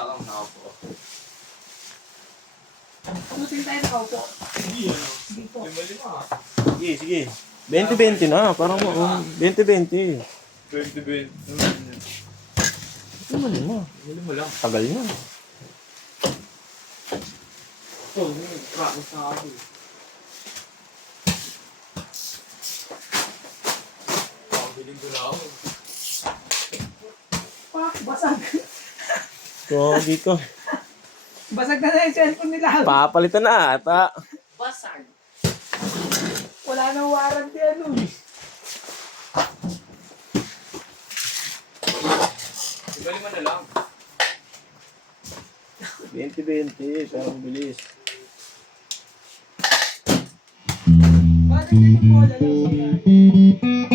Ako nakaupo. Tutin tayo nakaupo. Sige, ano? Sige po. Lima-lima. Sige, sige. 20-20 na. Parang 20-20. 20-20. Lima-lima. Lima lang. Tagal na. Oh, practice na ako. Pabiling ko na ako. Pak, basag. So, dito. Basag na yung cellphone nila. Papalitan na ata. Basag. Wala nang warranty ano eh. Lima-lima na lang. 20-20. Parang bilis. Bakit yung bola lang wala?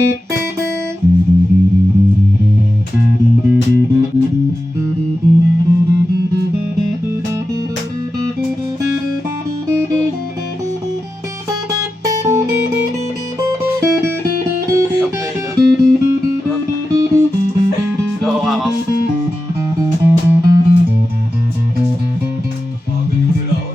Stop na yun, ah. Slow ako. Pabiling ko na ako.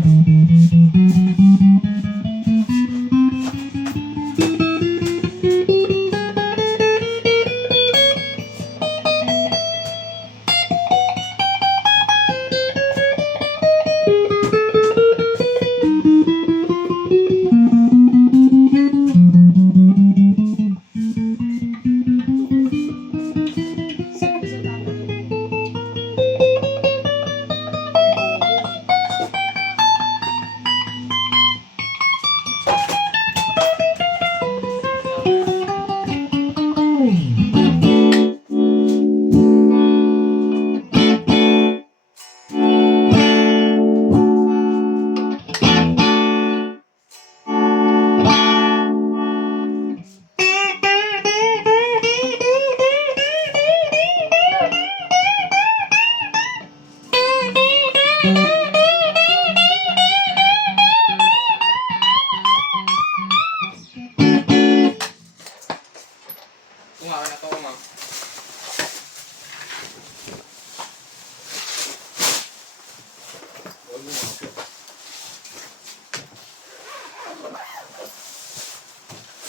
Kumain na to, ma'am.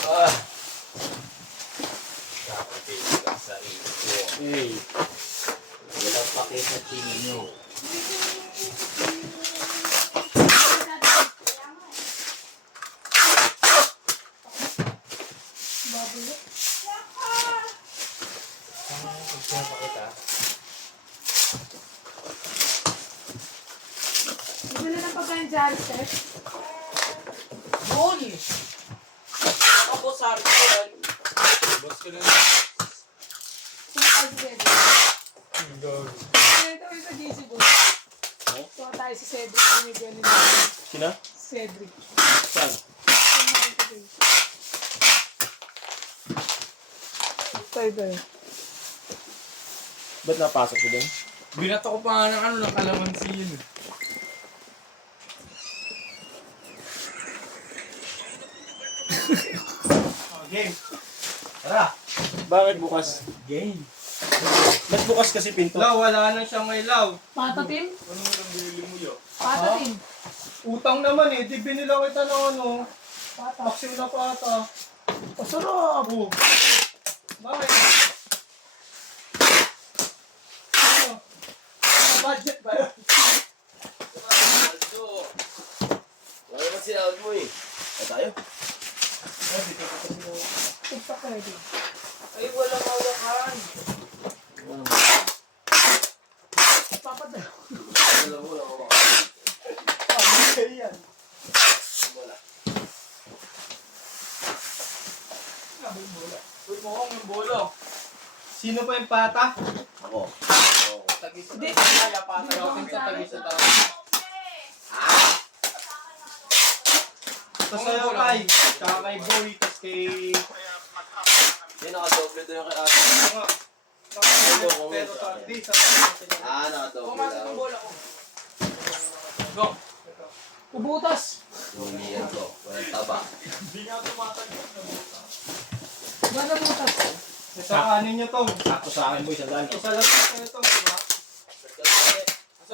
Ah. Kapatid ka sa ito. Hey. Walang pakit sa tingin nyo. Babulo. Hindi na lang pagkain dyan, Steph. Yun! Ako sa akin. Boss ko lang. Sumakal si Cedric. Ito yung sa GC boy. Suka tayo si Cedric. Binigyan nila Sina? Cedric. Saan? Tayo. Ba't napasok ko doon? Binato ko pa nga ng ng kalamansi yun. Game. Tara. Bakit bukas? Game. Ba't bukas kasi pinto? Law, wala na siyang may law. Patatim? Ano mo lang binili mo yun? Patatim. Utang naman eh, di binila kita ng ano, Pata. paksim na pata. Masarap. Oh. Bakit? Ano? Budget ba yun? Aldo! Wala naman sinawag mo eh. Ay tayo? TikTok na rin. Ay walang mawakan. Papadala. Wala mo lang mawakan. Pamigay yan. Wala. Uy, mukhang yung bolo. Sino pa yung pata? Ako. Tagis sa Hindi. kaya pa Hindi natin ako sa tagis sa sa- tao. Ito sa'yo kay. Tsaka kay Boy, tas kay... Yan nakadoble doon yung kay ate. Mga. Tsaka kay pero sa di, sa Nakadoble Pumasok daw. ang bola ko. Go! Ubutas. Lumiyan to. Walang taba. Ganda butas. Sa kanin nyo to. Sakto sa akin boy, sandaan. Isa lang sa ito, diba? Asa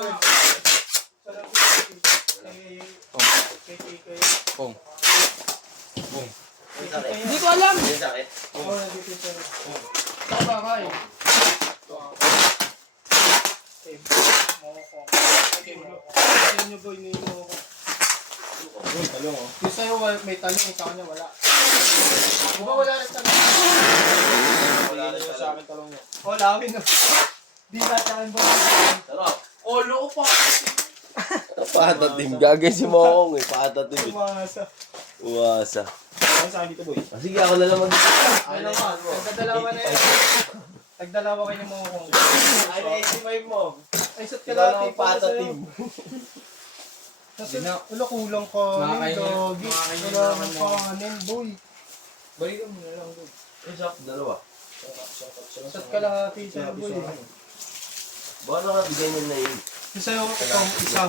ko alam. May sakit. Oo, nandito yung sa'yo. Tama ka eh. Sa inyo boy, hindi mo ako. Uy, talong oh. Yung sa'yo may talong, yung sa kanya wala. Di ba wala rin talong? Wala na yung sa akin talong niya. Wala amin no. Di lahat sa akin boy. Sarap. Olo ko pa. Patatim. Gagay si Mokong eh. Patatim eh. Umasa. Uwasa. Ano sa akin dito, boy? Ah, sige, ako na lang mag-isip. Ay naman, tagdadalawa na yan. Tagdalawa kayo mo kung. Ay, 85 mo. Ay, sat Ikaw kalati lang pa patatim. Kasi wala kulang ka. Doggy. Wala nang kanin, boy. Balikan mo na lang doon. Isap, dalawa. Sat kalati sa'yo, boy. Baka nakabigay niya na yun. Yung sa'yo, itong isa.